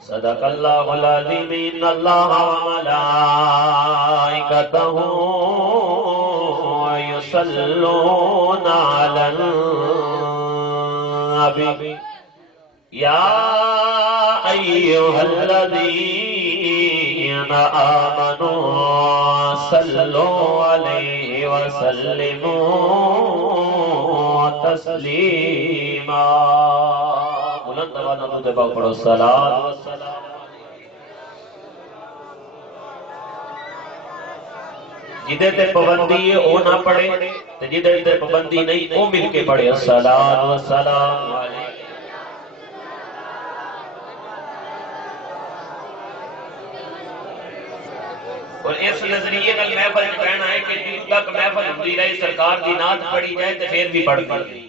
صدق اللہ العظیم ان اللہ وملائکتہ یصلون علی النبی یا ایھا الذین آمنوا صلوا علیہ وسلموا تسلیما بلند آواز میں درود پاک پڑھو صلاۃ و سلام جدے تے پابندی ہے او نہ پڑھے تے جدے تے پابندی نہیں او مل کے پڑھے صلاۃ و سلام علیہ اور اس نظریے نال محفل کہنا ہے کہ جس تک محفل ہوندی رہے سرکار دی نعت پڑھی جائے تے پھر بھی پڑھتی ہے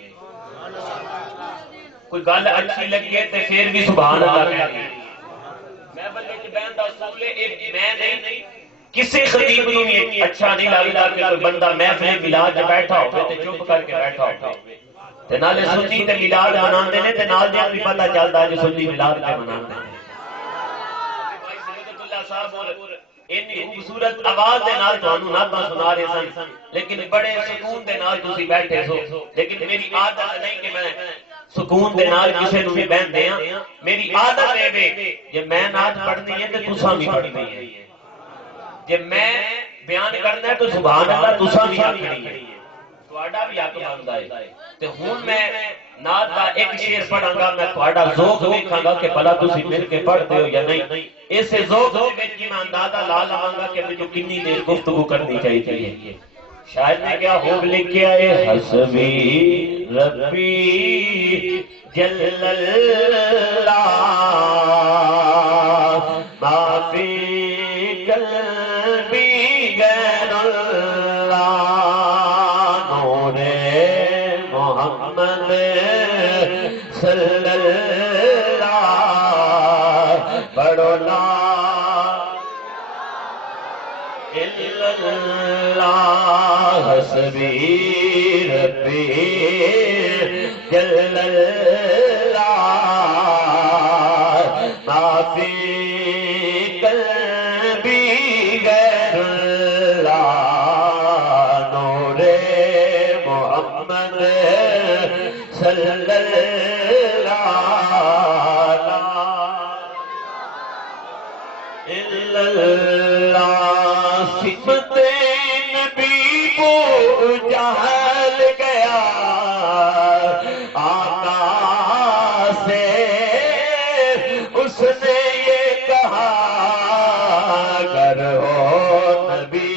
کوئی گل اچھی لگے تے پھر بھی سبحان اللہ کہہ محفل وچ بیان دا اصول ہے میں نہیں کسی خطیب نوں بھی اچھا نہیں لگدا کہ کوئی بندہ محفل میلاد تے بیٹھا ہوے تے چپ کر کے بیٹھا ہوے تے نالے سنی تے میلاد مناندے نے تے نال دیاں بھی پتہ چلدا ہے کہ سنی میلاد تے مناندے نے بھائی سید اللہ صاحب اتنی خوبصورت آواز دے نال تانوں نعتاں سنا رہے سن لیکن بڑے سکون دے نال تسی بیٹھے سو لیکن میری عادت نہیں کہ میں سکون دے نال کسے نوں بھی بہن دیاں میری عادت ہے کہ میں نعت پڑھنی ہے تے تساں بھی پڑھنی ہے جے میں بیان کرنا ہے تو سبحان اللہ تساں بھی آکھنی ہے تہاڈا بھی حق بندا ہے تے ہن میں نعت دا ایک شعر پڑھاں گا میں تہاڈا ذوق ویکھاں گا کہ بھلا تسی مل کے پڑھتے ہو یا نہیں اس ذوق دے وچ میں اندازہ لا لواں گا کہ مجھے کتنی دیر گفتگو کرنی چاہیے شاید میں کیا خوب لکھیا ہے حسبی ربی جل اللہ ما فی قلبی غیر اللہ نور محمد صلی اللہ پڑھو لا الا اللہ حسبی ربی جل اللہ ما فی قلبی غیر اللہ نور محمد صلی اللہ الا اللہ صفت نبی کو جہل گیا آقا سے اس نے یہ کہا اگر ہو نبی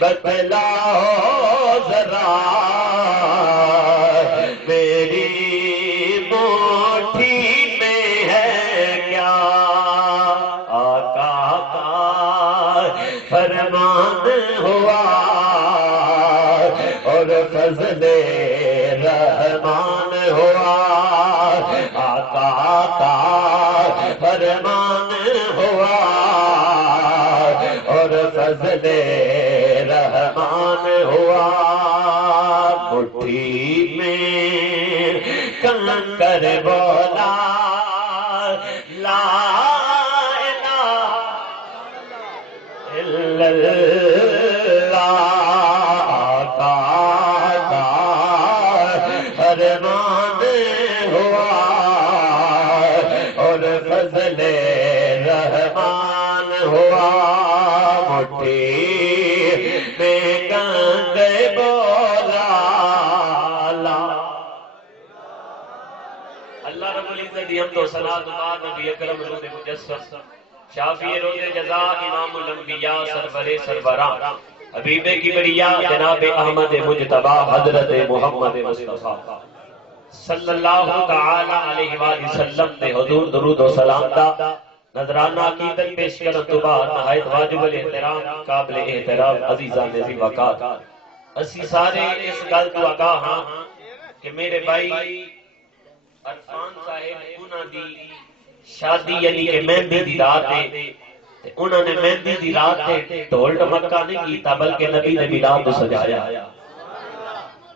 بتلاؤ ذرا میری مٹھی میں ہے کیا آقا کا فرمان ہوا اور فضل رحمان ہوا آقا کا فرمان ہوا اور فضل رحمان ہوا مٹھی میں کنکر بولا لا الہ الا اللہ آقا کا فرمان ہوا اور فضل رحمان ہوا مٹھی میں کنکر بولا لا اللہ رب العزت دی حمد و ثنا تو بعد نبی اکرم روز مجسم شافی روز جزا امام الانبیاء سرور سروران حبیب کبریا جناب احمد مجتبی حضرت محمد مصطفیٰ صلی اللہ تعالی علیہ وآلہ وسلم دے حضور درود و سلام دا نظرانہ عقیدت پیش کرن تو بعد نہایت واجب الاحترام قابل احترام عزیزان ذی وقار اسی سارے اس گل تو آگاہ ہاں کہ میرے بھائی عرفان صاحب انہاں دی شادی یعنی کہ مہندی دی رات ہے انہوں نے مہندی دی رات تے ڈھول ڈمکا نہیں کیتا بلکہ نبی دے میلاد کو سجایا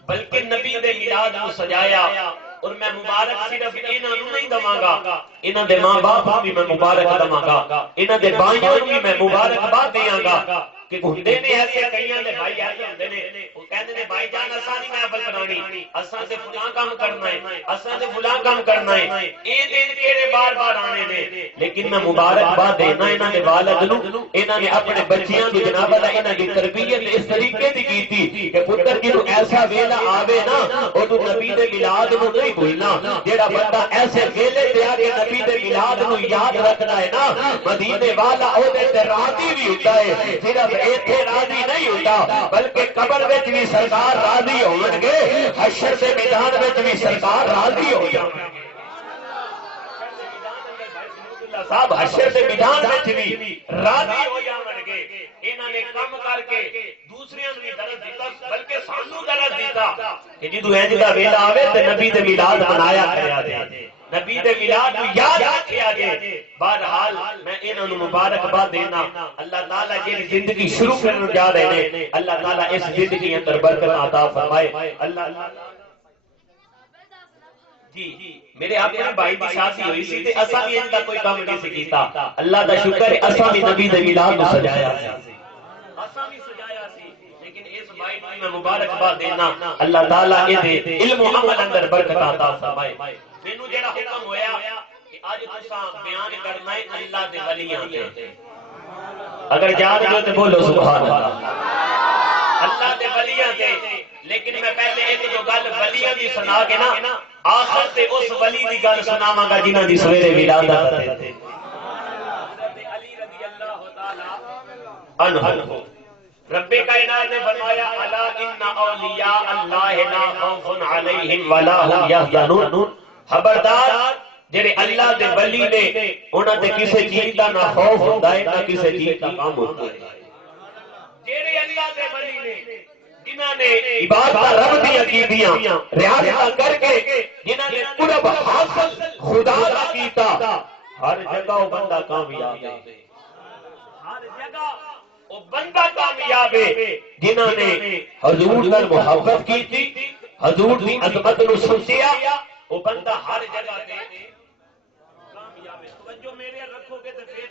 بلکہ نبی دے میلاد کو سجایا اور میں مبارک صرف انہاں نوں نہیں دواں گا، انہاں دے ماں باپ نوں بھی میں مبارک دواں گا، انہاں دے بھائیاں نوں بھی میں مبارکباد دیاں گا کہ ہوندے نے ایسے کئیاں دے بھائی ایسے ہوندے نے وہ کہندے نے بھائی جان اساں نہیں محفل بنانی، اساں تے فلاں کام کرنا ہے، اساں تے فلاں کام کرنا ہے، اے دن کیڑے بار بار آنے نے، لیکن میں مبارکباد دینا انہاں دے والد نوں، انہاں نے اپنے بچیاں دی جناب اللہ انہاں دی تربیت اس طریقے دی کیتی کہ پتر جنوں ایسا ویلا آوے نا اودوں نبی دے میلاد نوں نہیں بھولنا، جیڑا بندہ ایسے ویلے تے آ کے نبی دے میلاد نوں یاد رکھنا ہے نا مدینے والا او دے تے راضی بھی ہوندا ہے، صرف ایتھے راضی نہیں ہوندا بلکہ قبر وچ بھی سرکار راضی ہون گے، حشر دے میدان وچ بھی سرکار راضی ہو جان گے۔ صاحب حشر دے میدان وچ بھی راضی ہو جاون گے، انہاں نے کم کر کے دوسریاں نوں بھی درد دیتا بلکہ سانوں درد دیتا کہ جدوں انج دا ویلا آوے تے نبی دے میلاد منایا کریا جے، نبی دے میلاد نوں یاد رکھیا جے۔ بہرحال میں انہاں نوں مبارکباد دینا، اللہ تعالیٰ جیڑی زندگی شروع کرن جا رہے ہیں اللہ تعالیٰ اس زندگی اندر برکت عطا فرمائے۔ اللہ جی میرے اپنے بھائی دی شادی ہوئی سی تے اساں بھی ان دا کوئی کام نہیں سی کیتا، اللہ دا شکر ہے اساں بھی نبی دے میلاد نوں سجایا سی، اساں بھی سجایا سی، لیکن اس بھائی نوں میں مبارکباد دینا اللہ تعالیٰ دے علم و عمل اندر برکت عطا فرمائے۔ مینوں جڑا حکم ہویا کہ اج تساں بیان کرنا ہے اللہ دے ولیاں تے، اگر یاد ہو تے بولو سبحان اللہ، اللہ دے ولیاں تے، لیکن میں پہلے ایک دو گل ولیاں دی سنا کے نا آخر تے اس ولی دی گل سناواں گا جنہاں دی سویرے ولادت ہے، حضرت علی رضی اللہ تعالی عنہ رب کائنات نے فرمایا الا ان اولیاء اللہ لا خوف علیہم ولا هم یحزنون، خبردار جڑے اللہ دے ولی نے انہاں تے کسے چیز دا نہ خوف ہوندا ہے نہ کسے چیز دا غم ہوندا ہے، جڑے اللہ دے ولی نے جنہاں نے عبادت رب دی عقیدیاں ریاضت کر کے جنہاں نے قرب حاصل خدا دا کیتا، ہر جگہ وہ بندہ کامیاب ہے، ہر جگہ وہ بندہ کامیاب ہے جنہاں نے حضور نال محبت کیتی، حضور دی عظمت نو سمجھیا، وہ بندہ ہر جگہ تے کامیاب ہے۔ توجہ میرے رکھو گے تے پھر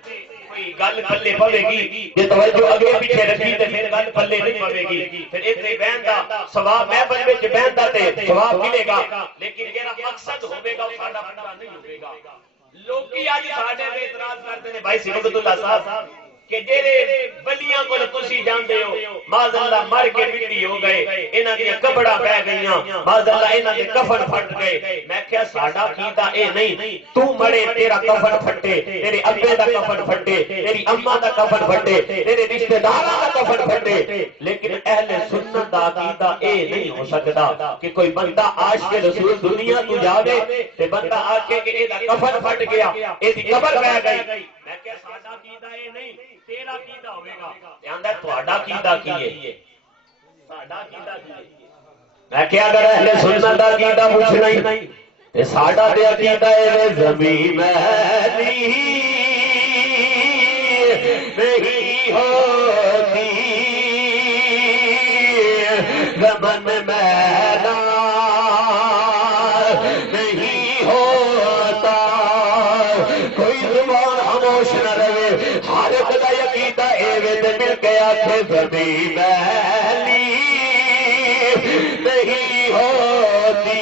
کوئی گل پلے پوے گی، جے توجہ اگے پیچھے رکھی تے پھر گل پلے نہیں پوے گی، پھر ایتھے بہن دا ثواب محفل وچ بہن دا تے ثواب ملے گا، لیکن جڑا مقصد ہوے گا وہ ساڈا پورا نہیں ہوے گا۔ لوکی اج ساڈے تے اعتراض کرتے نے بھائی سبحان اللہ صاحب کہ جڑے ولیاں کول تسی جاندے ہو معاذ اللہ مر کے مٹی ہو گئے، انہاں دی قبراں بہ گئیاں، معاذ اللہ انہاں دے کفن پھٹ گئے، میں کہیا ساڈا عقیدہ اے نہیں، تو مرے تیرا کفن پھٹے، تیرے ابے دا کفن پھٹے، تیری اماں دا کفن پھٹے، تیرے رشتہ داراں دا کفن پھٹے، لیکن اہل سنت دا عقیدہ اے نہیں ہو سکدا کہ کوئی بندہ عاشق رسول دنیا تو جاوے تے بندہ آکھے کہ اے دا کفن پھٹ گیا، اے دی قبر بہ گئی، میں کہیا ساڈا عقیدہ اے نہیں، تیرا عقیدہ ہوے گا، آندا تہاڈا عقیدہ کی ہے، ساڈا عقیدہ کی ہے، میں کہیا اگر اہل سنت دا عقیدہ پوچھنا ہی نہیں تے ساڈا تے عقیدہ اے زمین میلی نہیں ہوتی، زمن میلا نہیں ہوتا، کوئی زبان خاموش نہ رہے، ہر ایک دا عقیدہ اے وے تے مل کے آکھے زمین میلی نہیں ہوتی،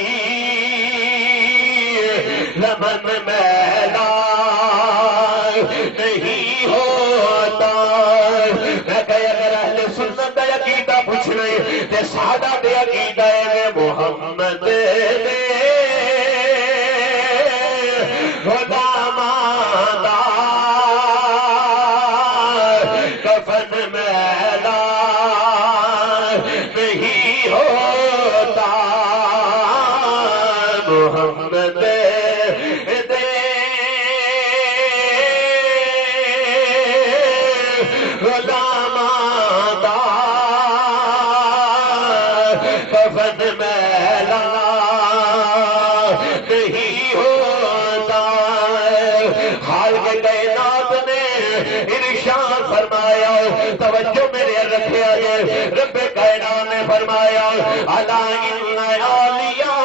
زمن میلا نہیں ہوتا، میں کہ اگر اہل سنت دا عقیدہ پوچھنا ہے تے ساڈا تے عقیدہ ہے محمد دے غلاماں دا کفن میلا نہیں ہوتا، محمد دے غلاماں دا کفن میلا نہیں ہوتا، خالق کائنات نے ارشاد فرمایا، توجہ میرے رکھیا جائے، رب کائنات نے فرمایا الا ان اولیاء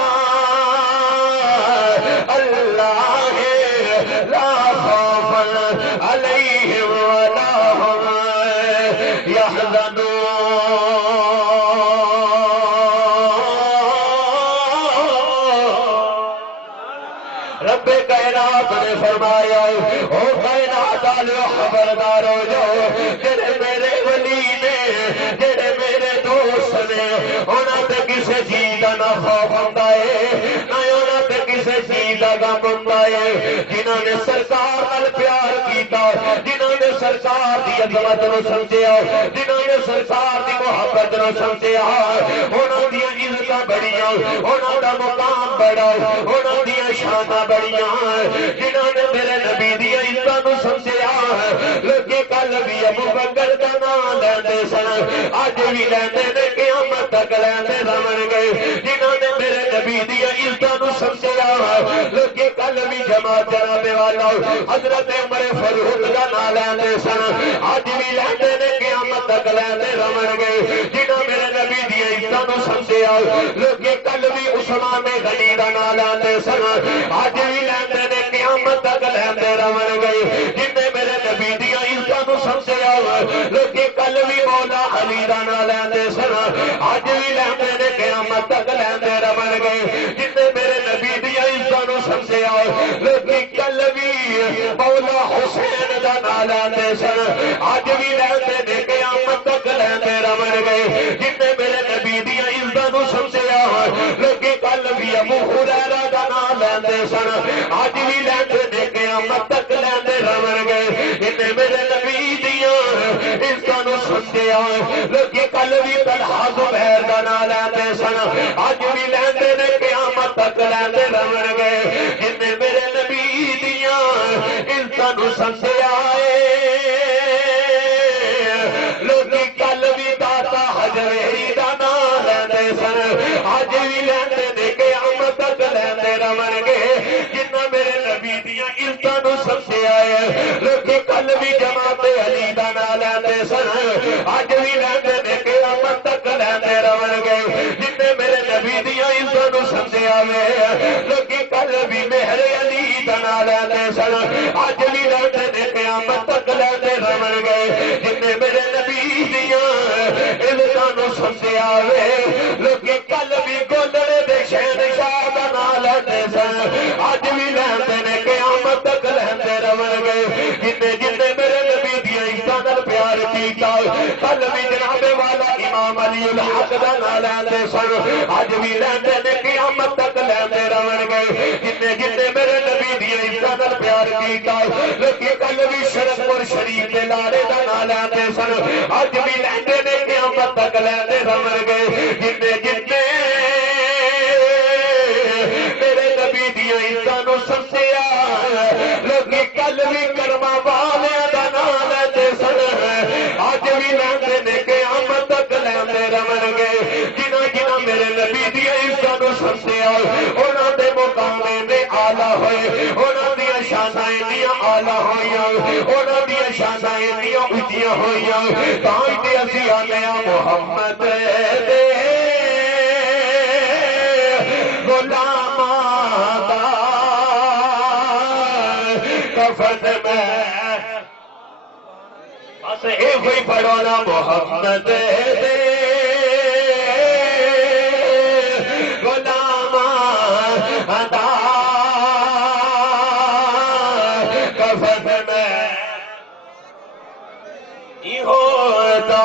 رب کائنات نے فرمایا او کائنات والو خبردار ہو جاؤ، جڑے میرے ولی نے جڑے میرے دوست نے انہاں تے کسے چیز دا نہ خوف ہوندا ہے نہ انہاں تے کسے چیز دا غم ہوندا ہے، جنہاں نے سرکار نال پیار کیتا، جنہاں نے سرکار دی عظمت نو سمجھیا، جنہاں نے سرکار دی محبت نو سمجھیا، انہاں دی عزتاں بڑیاں، انہاں دا مقام بڑا، انہاں دی شاناں بڑیاں، جنہاں نے میرے نبی دی عزتاں نو سمجھیا، لوکی کل بھی ابو بکر دا نام لیندے سن، اج بھی لیندے نے، قیامت تک لیندے رہن گے، جنہاں نے میرے نبی دی عزتاں نو سمجھیا، لوکی کل بھی جماعت جناب والا حضرت عمر فاروق دا نام لیندے سن، اج بھی لیندے نے، قیامت تک لیندے رہن گے، جنہاں میرے نبی دی عزتاں نو سمجھیا، لوکی کل بھی عثمان غنی دا نام لیندے سن، اج بھی لیندے نے، قیامت تک لیندے رہن گے، جنہیں میرے نبی دی عزتاں نو سمجھیا، لوکی کل بھی مولا علی دا نام لیندے سن، اج بھی لیندے نے، قیامت تک لیندے رہن گے، جنہیں میرے نبی دی عزتاں نو سمجھیا، لوکی کل بھی مولا حسین دا نام لیندے سن، اج بھی لیندے نے، قیامت تک لیندے رہن گے، جنہیں میرے نبی دی عزتاں نو سمجھیا، لوکی کل بھی ابو ہریرہ دا نام لیندے سن، اج بھی لیندے نے، قیامت تک لیندے رہن گے، جنہیں میرے نبی دیاں عزتاں نو سمجھیا، لوکی کل بھی طلحہ زبیر دا نام لیندے سن، اج بھی لیندے نے، قیامت تک لیندے رہن گے، جنہیں میرے نبی دیاں عزتاں نو سمجھیا، لوکی کل بھی داتا حجویری دا نام لیندے سن، اج بھی لیندے نے، قیامت تک لیندے رہن گے، جنہیں میرے نبی دیاں عزتاں نو سمجھیا، لوکی کل بھی جماعت علی دا نام لیندے سن، اج بھی لیندے نے، قیامت تک لیندے رہن گے، جنہیں میرے نبی دیاں عزتاں نو سمجھیا، لوکی کل بھی مہر علی دا نام لیندے سن، اج بھی لیندے نے، قیامت تک لیندے رہن گے، جنہیں میرے نبی دیاں عزتاں نو سمجھیا، لوکی کل بھی گولڑے دے شہنشاہ دا نام لیندے سن، اج بھی لیندے نے، قیامت تک لیندے رہن گے، جنہیں میرے نبی دیاں عزتاں نال پیار کیتا، کل بھی جناب والا امام علی الحق دا نام لیندے سن، اج بھی لیندے نے، قیامت تک لیندے رہن گے، جنہیں میرے نبی دیاں عزتاں نال پیار کیتا، لیکن کل بھی شرفپور شریف دے لارے دا نام لیندے سن، اج بھی لیندے نے، قیامت تک لیندے رہن گے، جنہیں میرے نبی دیاں عزتاں نو سمجھیا، لیکن کل بھی کرما والیاں دا نام لیندے سن، اج بھی لیندے نے، قیامت تک لیندے رہن گے، جنہاں میرے نبی دیاں عزتاں نو سمجھیا، انہاں دے مقام نے آلہ ہوئے، انہاں دیاں شاناں انیاں آلہ ہوئیاں، انہاں دیاں شاناں انیاں اونچیاں ہوئیاں، تاں تے اسی آنے محمد دے غلاماں دا کفن میں، بس اے ہوئی پڑھونا محمد دے غلاماں دا کفن میں، یہ ہوتا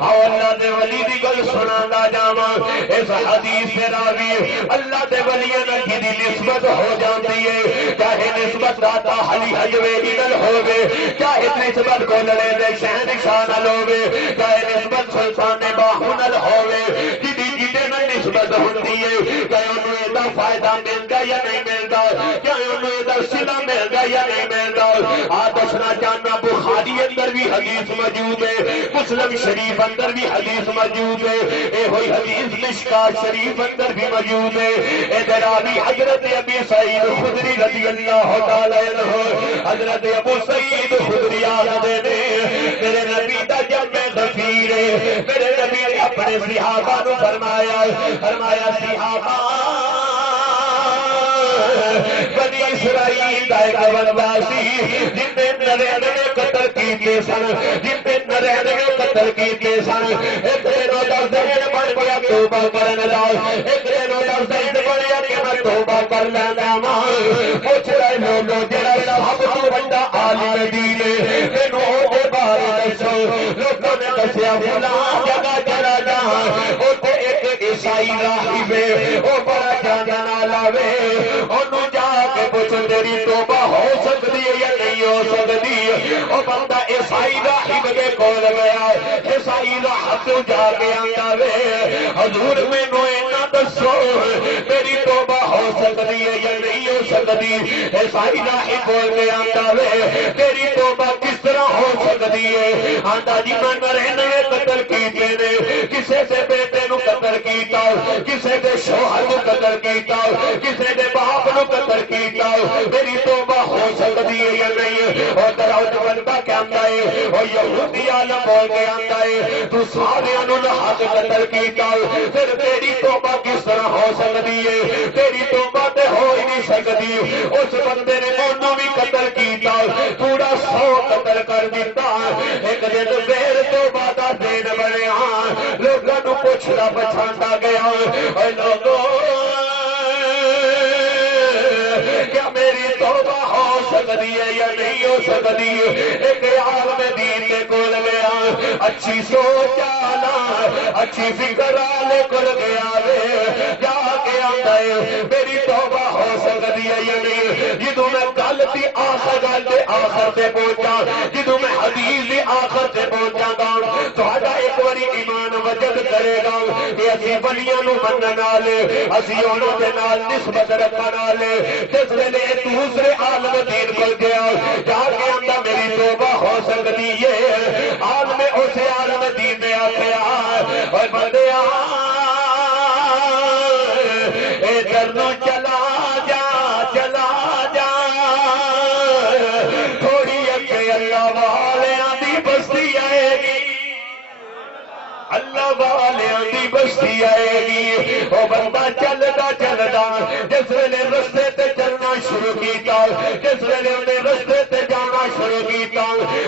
اللہ دے ولی دی گل سنانا جاواں، اس حدیث سے راوی اللہ دے ولیاں نال کدی نسبت ہو جاندی ہے، چاہے نسبت داتا علی حجویری نال ہووے، چاہے نسبت گولڑے دے شہنشاہ نال ہووے، چاہے نسبت سلطان باہو نال ہووے، جدی نال نسبت ہوندی ہے، چاہے انہوں ایدا فائدہ ملدا یا نہیں ملدا، چاہے انہوں ایدا صلہ ملدا یا نہیں ملدا، دسنا چاہنا بخاری اندر بھی حدیث موجود ہے، مسلم شریف اندر بھی حدیث موجود ہے، اے ہوئی حدیث مشکات شریف اندر بھی موجود ہے، اے دراوی حضرت ابی سعید خدری رضی اللہ تعالی عنہ، حضرت ابو سعید خدری آدھے نے، میرے نبی دا جب میں دفیر ہے، میرے نبی نے اپنے صحابہ نو فرمایا صحابہ بنی اسرائیل دا ایک بندہ سی جن نے نرین نے قتل کیتے سن، جن نے نرین نے قتل کیتے سن، ایک دن دا ذہن بن گیا توبہ کرنے دا، ایک دن دا ذہن بن گیا کہ میں توبہ کر لینا وا پوچھ رہے لوگوں جڑا سب تو بڑا عالم دین مینوں او دے بارے دسو لوگوں نے دسیا فلاں جگہ چلا جا اوتھے ایک عیسائی راہب او بڑا جانن والا وے اونوں جا کے پوچھ تیری توبہ ہو سکتی ہے یا نہیں ہو سکتی او بندہ عیسائی راہب دے کول گیا عیسائی راہب تو جا کے آندا وے حضور مینوں اینا دسو میری توبہ ہو سکتی ہے یا نہیں ہو سکتی عیسائی راہب بول کے آندا وے تیری توبہ کس طرح ہو سکتی ہے آندا جی میں نرے قتل کیتے نے کسے دے بیٹے نو قتل کیتا کسے دے شوہر نو قتل کیتا کسے دے باپ نو قتل کیتا میری توبہ ہو سکتی ہے یا نہیں اور دراؤد بندہ کیا آندا ہے اور یہودی عالم بول کے آندا ہے تو سارے نو حق قتل کیتا پھر تیری توبہ کس طرح ہو سکتی ہے تیری توبہ تے ہو ہی نہیں سکتی اس بندے نے انہوں بھی قتل کیتا پورا 100 قتل کر دیتا ایک دن پھر توبہ دا دن بنیا لوگوں نو پوچھنا پچھاندا گیا اے لوگوں کیا میری توبہ ہو سکتی ہے یا نہیں ہو سکتی ایک عالم دین کے کول گیا اچھی سوچ آنا اچھی فکر آلے کر گیا جا کے آتا ہے میری توبہ ہو سکتی ہے یا نہیں جدوں میں گل دی آخر گل دے آخر سے پہنچا جدوں میں حدیث دی آخر سے پہنچا گا تہاڈا ایک باری ایمان وجد کرے گا کہ اسی ولیاں نو منن والے اسی انہاں دے نال نسبت رکھن والے جس ویلے دوسرے عالم دین کول گیا جا کے آندا میری توبہ ہو سکتی ہے عالم اس عالم دین نے آخیا اوے بندیا ادھر نو چلا جا چلا جا تھوڑی اگے اللہ والیاں دی بستی آئے گی اللہ والیاں دی بستی آئے گی وہ بندہ چلدا چلدا جس ویلے رستے تے چلنا شروع کیتا جس ویلے انہیں رستے تے جانا شروع کیتا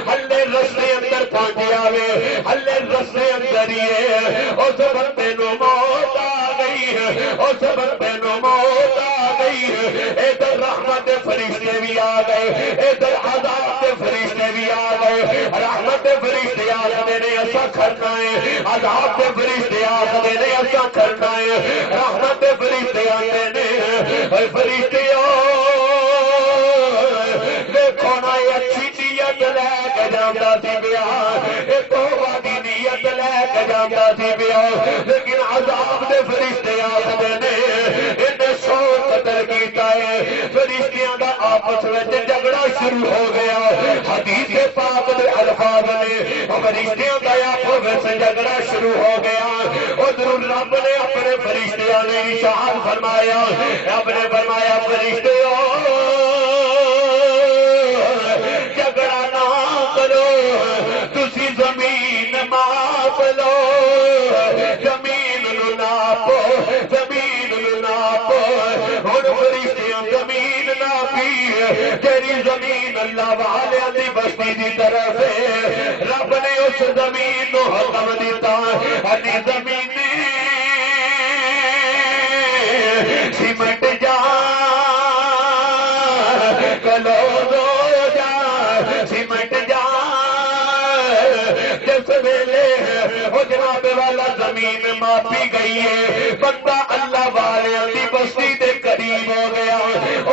ہلے رستے اندر پہنچ آوے ہلے رستے اندر ہی ہے اس بندے نو موت آ گئی اس بندے نو موت آ گئی ادھر رحمت فرشتے بھی آ گئے ادھر عذاب کے فرشتے بھی آ گئے رحمت فرشتے آتے نے ایسا کرنا ہے عذاب کے فرشتے آتے نے ایسا کرنا ہے رحمت فرشتے آتے نے فرشتے دیکھو نا اچھی نیت لے کے جانا سی پیا توبہ دی نیت لے کے جانا سی پیا لیکن عذاب دے فرشتے آتے نے انہیں سو قتل کیتا ہے فرشتیاں دا آپس میں جھگڑا شروع ہو گیا حدیث پاک دے الفاظ نے فرشتیاں دا آپس میں جھگڑا شروع ہو گیا ادھر رب نے اپنے فرشتیاں نے ارشاد فرمایا رب نے فرمایا فرشتیوں جھگڑا نہ کرو تسی زمین ماپ لو زمین نو ناپو زمین نو ناپو ہن فرشتیاں زمین ناپی تیری زمین اللہ والیاں دی بستی دی طرف ہے رب نے اس زمین نو حکم دیتا ہنی زمین سیمنٹ جا کلو دو جا سیمنٹ جا جس ویلے وہ جناب والا زمین ماپی گئی ہے بندہ اللہ والیاں دی بستی دے قریب ہو گیا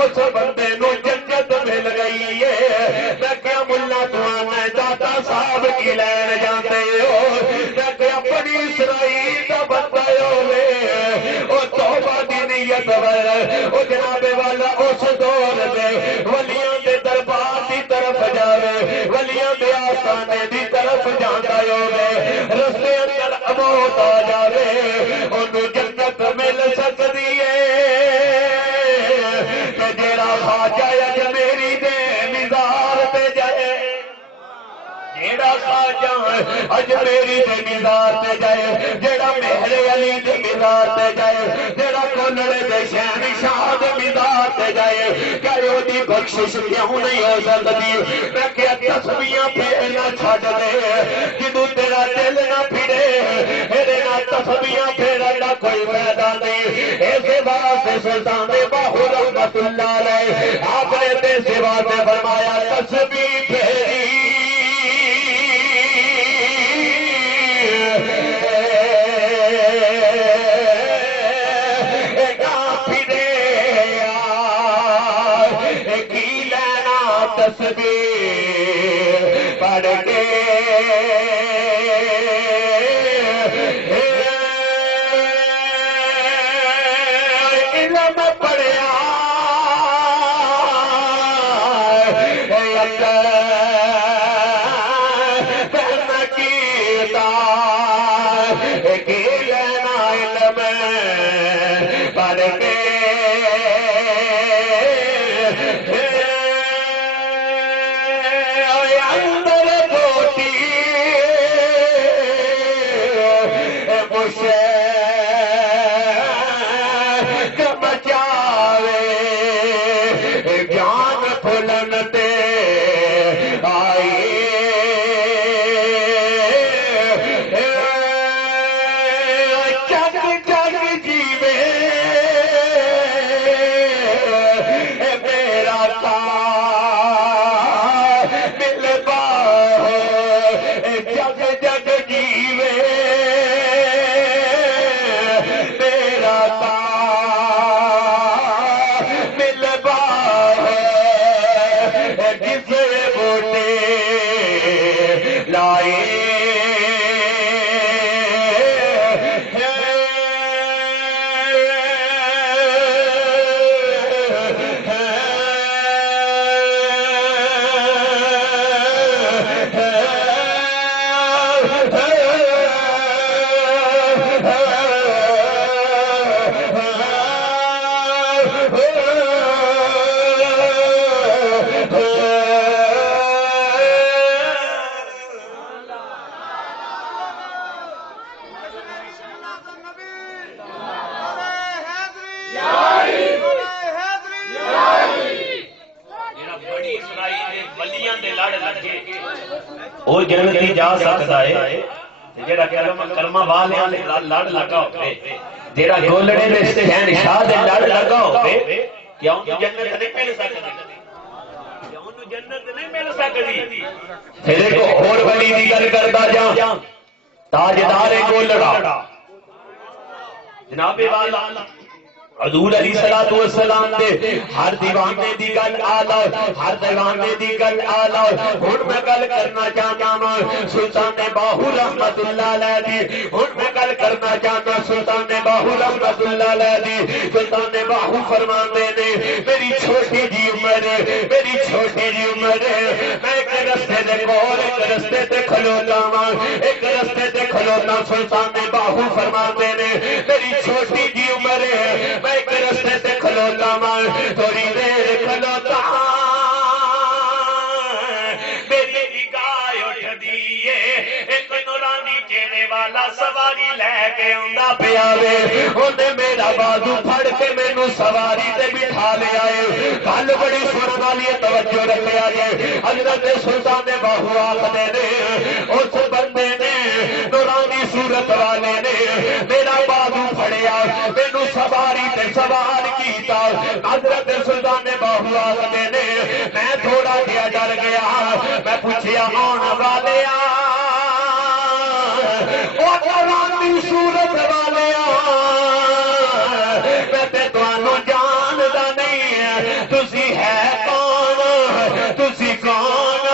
اس بندے نو جنت مل گئی ہے میں کیا ملا تو آنا داتا صاحب کی لین جاتے ہو میں کیا بنی اسرائیل دا بندہ ہوئے او توبہ دی نیت وہ جناب والا اس دور دے ولیاں دے دربار دی طرف جاوے ولیاں دے آستانے دی طرف جاندا ہوے رستے اندر موت آ جاوے اونوں جنت مل سکدی ہے کہ جیڑا خواجہ اجمیری دے مزار تے جائے جیڑا خواجہ اجمیری دے مزار تے جائے جیڑا مہر علی دے مزار تے جائے جیڑا کولڑے دے شہنشاہ دے مزار تے جائے کیا دی بخشش کیوں نہیں ہو سکتی میں کیا تسبیحاں پھیرنا چھڈ دے جدوں تیرا دل نہ پھرے میرے نال تسبیحاں پھیرن دا کوئی کوئی پیدا نہیں اس واسطے سلطان باہو رحمت اللہ علیہ آپ نے تیسری بات میں فرمایا تسبیح پھیری تسبیح پڑھ کے علم پڑھیا پہن کیتا کی لینا علم پڑھ کے وہ جنتی جا سکتا ہے جیڑا کلمہ والیاں دے لڑ لگا ہوئے جیڑا گولڑے دے شہنشاہ دے لڑ لگا ہوئے کیا ان جنت نہیں مل سکتی کیا ان جنت نہیں مل سکتی پھر ایک اور ولی دی گل کردا جا تاجدار گولڑا جناب والا حضور علیہ الصلوۃ والسلام دے ہر دیوانے دی گل آلا ہر دیوانے دی گل آلا ہن میں گل کرنا چاہتا ہوں سلطان باہو رحمت اللہ علیہ دی ہن میں گل کرنا چاہتا سلطان باہو رحمت اللہ علیہ دی سلطان باہو فرماندے نے میری چھوٹی جی عمر میری چھوٹی جی عمر میں ایک رستے دے کول ایک رستے تے کھلوتا ہاں ایک رستے تے کھلوتا سلطان باہو فرماندے نے میری چھوٹی جی عمر میں ایک رستے سے کھلوتا مان تھوڑی دیر کھلوتا میری نگاہ اٹھ دیئے ایک نورانی چہرے والا سواری لے کے اندہ پہ آوے انہیں میرا بازو پھڑ کے میں نو سواری دے بٹھا لے آئے گل بڑی سنن والی توجہ رکھے آئے حضرت سلطان باہو آخدے نے اس بندے نے نورانی صورت والے نے میرا بازو پھڑیا میں نو سواری تے سوار کیتا حضرت سلطان باہو آخدے نے میں تھوڑا جہا ڈر گیا میں پوچھیا آن والے او نورانی صورت والے میں تے تانوں جاندا نہیں تسی ہے کون تسی کون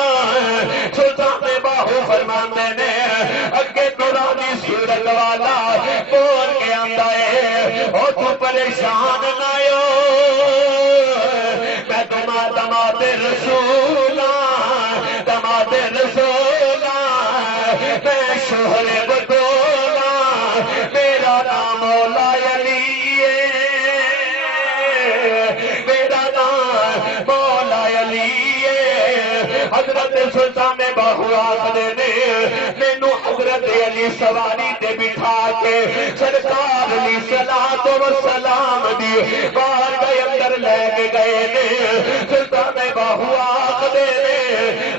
سلطان باہو فرماندے نے اگے نورانی صورت والا بول کے آندا ہے او تو پریشان نہ ہو میں دماد رسول دماد رسول میں شوہر بطولا میرا نام مولا علی میرا نام مولا علی حضرت سلطان باہو آخدے نے مینو حضرت علی سواری تے بٹھا کے سرکار علی صلاۃ و سلام دی بارگاہ اندر لے کے گئے نے سلطان باہو آخدے نے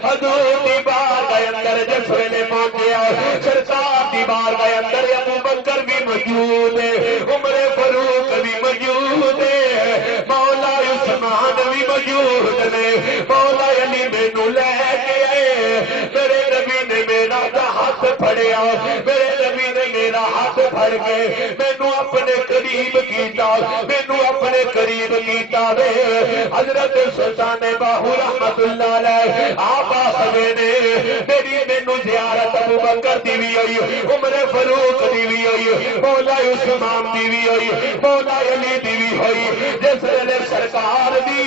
حضور دی بارگاہ اندر جس ویلے پہنچیا سرکار دی بارگاہ اندر ابو بکر بھی موجود ہے، عمر فاروق بھی موجود ہے، مولا عثمان بھی موجود نے، مولا علی مینوں لے کے آئے، میرے نبی نے میرا ہاتھ پھڑیا، میرے نبی نے میرا ہاتھ پھڑ کے مینوں اپنے قریب کیتا، مینوں اپنے قریب کیتا وے۔ حضرت سلطان باہو رحمت اللہ علیہ آپ آخدے نے میری مینوں زیارت ابو بکر دی بھی ہوئی، عمر فاروق دی بھی ہوئی، مولا عثمان دی بھی ہوئی، مولا علی دی بھی ہوئی۔ جس ویلے سرکار دی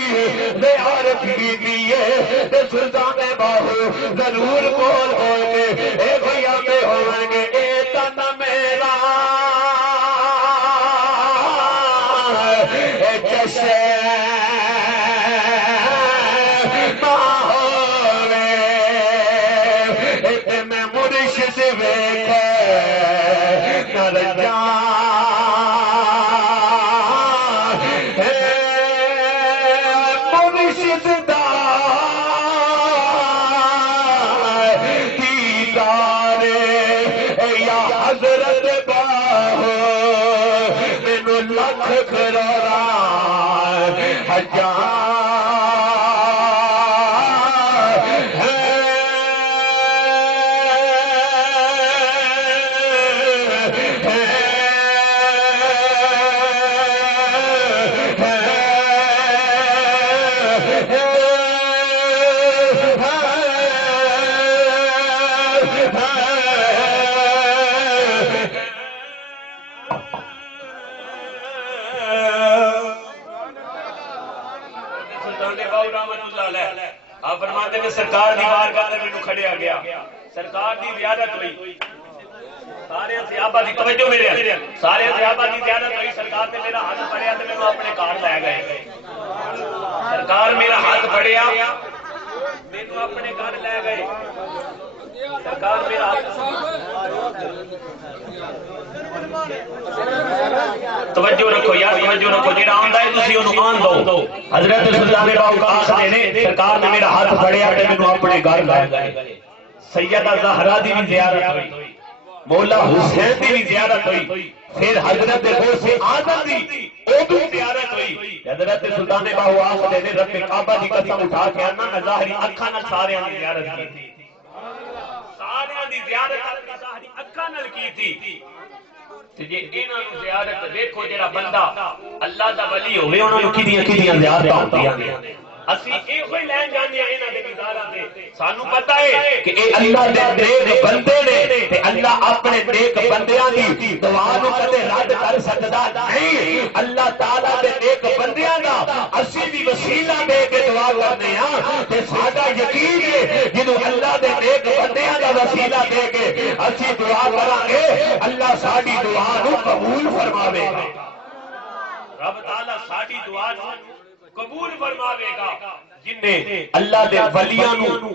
زیارت کی ہے تے سلطان باہو ضرور کول ہوں گے، اے بھیا میں ہوں گے اے تن میرا اے چشے سرکار دی بارگاہ میں مینوں کھڑیا گیا، سرکار دی زیارت ہوئی، سارے صحابہ دی توجہ میرے، سارے صحابہ دی زیارت ہوئی، سرکار نے میرا ہاتھ پھڑیا تے مینوں اپنے گھر لے گئے، سرکار میرا ہاتھ پھڑیا مینوں اپنے گھر لے گئے، سرکار میرا توجہ رکھو یار، توجہ رکھو، جڑا آندا ہے تسی اونوں آن دو۔ حضرت سلطان باہو آخدے نے سرکار نے میرا ہاتھ پھڑیا تے مینوں اپنے گھر لے گئے، سیدہ زہرا دی بھی زیارت ہوئی، مولا حسین دی بھی زیارت ہوئی، پھر حضرت غوث اعظم دی او بھی زیارت ہوئی۔ حضرت سلطان باہو آخدے نے رب کعبہ دی قسم اٹھا کے انا میں ظاہری اکھاں نال سارے دی زیارت کی، سارے دی زیارت ظاہری اکھاں نال کی تھی۔ تے جے انہاں نوں زیارت دیکھو جڑا بندہ اللہ دا ولی ہوے انہاں نوں کیدیاں کیدیاں زیارتاں ہوندیاں نے، اسی ایہو ہی لین جاندے ہیں انہاں دے مزاراں تے، سانوں پتہ ہے کہ اے اللہ دے نیک بندے نے تے اللہ اپنے نیک بندیاں دی دعا نوں کدے رد کر سکدا نہیں۔ اللہ تعالی دے نیک بندیاں دا اسی بھی وسیلہ دے کے دعا کرنے ہاں تے ساڈا یقین ہے جدوں اللہ دے نیک بندیاں دا وسیلہ دے کے اسی دعا کران گے اللہ ساڈی دعا نوں قبول فرماوے گا، رب تعالی ساڈی دعا نوں قبول فرماوے گا۔ جن نے اللہ دے ولیاں نوں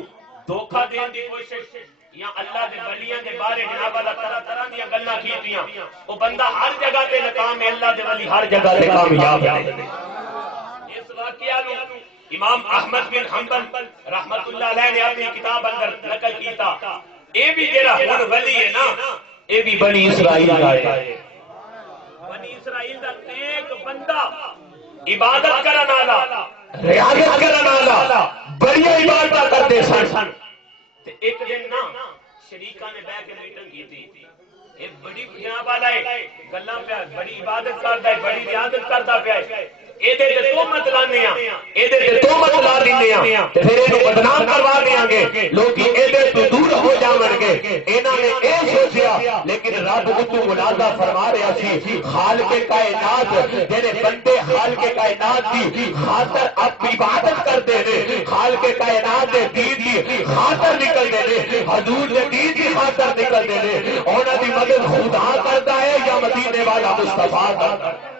دھوکا دین دی کوشش یا اللہ دے ولیاں دے بارے جناب اللہ طرح طرح دی گلاں کیتیاں، او بندہ ہر جگہ تے ناکام ہے، اللہ دے ولی ہر جگہ تے کامیاب ہے۔ اس واقعہ نوں امام احمد بن حنبل رحمت اللہ علیہ نے اپنی کتاب اندر نقل کیتا، اے بھی جڑا ہن ولی ہے نا اے بھی بنی اسرائیل دا ہے، بنی اسرائیل دا ایک بندہ عبادت کرن والا، ریاضت کرن والا، بڑی عبادت کرتے سن تے ایک دن نا شریکاں نے بیٹھ کے میٹنگ کیتی، اے بڑی جناب والا ہے گلاں پیا، بڑی عبادت کردا ہے، بڑی ریاضت کردا پیا ہے، اے دے تے تہمت لانے ہاں، اے دے تے تہمت لا دینے ہاں تے پھر اینوں بدنام کروا دیاں گے، لوگ اے دے تو دور ہو جاون گے۔ انہاں نے اے سوچیا لیکن رب اتوں ملازہ فرما رہا سی خالق کائنات جڑے بندے خالق کائنات دی خاطر اب عبادت کرتے ہیں، خالق کائنات دے دین دی خاطر نکلدے نے، حضور دے دین دی خاطر نکلدے نے، انہاں دی مدد خدا کردا ہے یا مدینے والا مصطفیٰ کردا ہے؟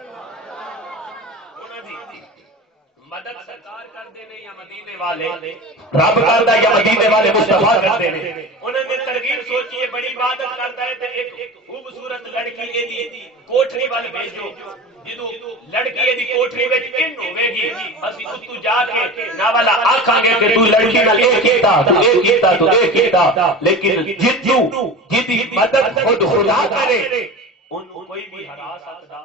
مدد سرکار کرتے ہیں یا مدینے والے رب کرتا ہے یا مدینے والے مصطفیٰ کرتے ہیں؟ انہوں نے ترغیب سوچی ہے بڑی عبادت کرتا ہے تو ایک خوبصورت لڑکی دی کوٹھری وال بھیجو، جدو لڑکی دی کوٹھری وچ ان ہوے گی اسی اتو جا کے نا والا آکھاں گے کہ تو لڑکی نال اے کیتا تو اے کیتا تو اے کیتا، لیکن جدو جدی مدد خود خدا کرے ان کوئی بھی ہرا سکتا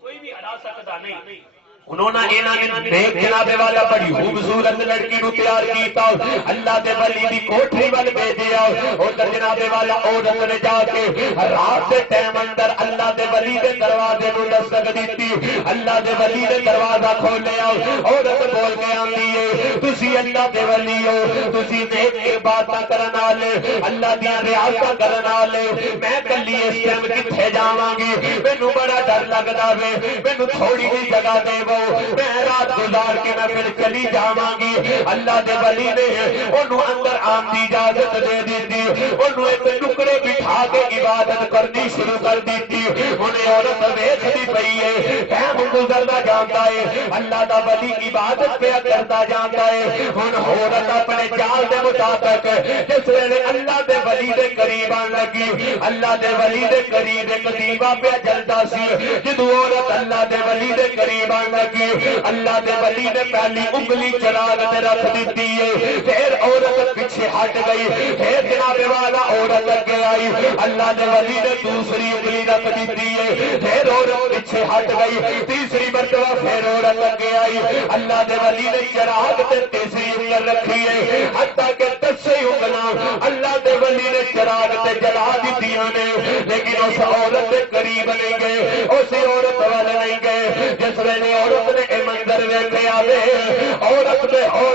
کوئی بھی ہرا سکتا نہیں انہوں نے دیکھ جناب والا بڑی خوبصورت لڑکی نو تیار کیتا اللہ دے ولی دی کوٹھی ول بھیجیا ادھر جناب والا عورت نے جا کے رات دے ٹائم اندر اللہ دے ولی دے دروازے نو دستک دیتی اللہ دے ولی نے دروازہ کھولیا عورت بول کے آندی ہے تسی اللہ دے ولی ہو تسی نیک عبادتاں کرن والے اللہ دیاں رعایتاں کرن والے میں کلی اس ٹائم کتھے جاواں گی مینوں بڑا ڈر لگدا وے مینوں تھوڑی جی جگہ دے میں رات گزار کے میں پھر چلی جاواں گی اللہ دے ولی نے انہوں اندر آن دی اجازت دے دیتی انہوں ایک ٹکڑے بٹھا کے عبادت کرنی شروع کر دیتی انہیں عورت ویکھدی پئی ہے ٹائم گزردا جاندا ہے اللہ دا ولی عبادت پہ کرتا جاندا ہے ہن عورت اپنے چال دے مطابق جس ویلے اللہ دے ولی دے قریب آن لگی اللہ دے ولی دے قریب ایک دیوا پہ جلدا سی جدوں عورت اللہ دے ولی دے قریب آن لگی اللہ دے ولی نے پہلی انگلی چراغ تے رکھ دیتی ہے پھر عورت پیچھے ہٹ گئی پھر جناب والا عورت اگے آئی اللہ دے ولی نے دوسری انگلی رکھ دیتی ہے پھر عورت پیچھے ہٹ گئی تیسری مرتبہ پھر عورت اگے آئی اللہ دے ولی نے چراغ تے تیسری انگل رکھی ہے حتیٰ کہ 10 انگلاں اللہ دے ولی نے چراغ تے جلا دیتیاں نے لیکن اس عورت کے قریب نہیں گئے اس عورت والے نہیں گئے جس ویلے عورت نے منظر ویکھیا عورت بے ہوش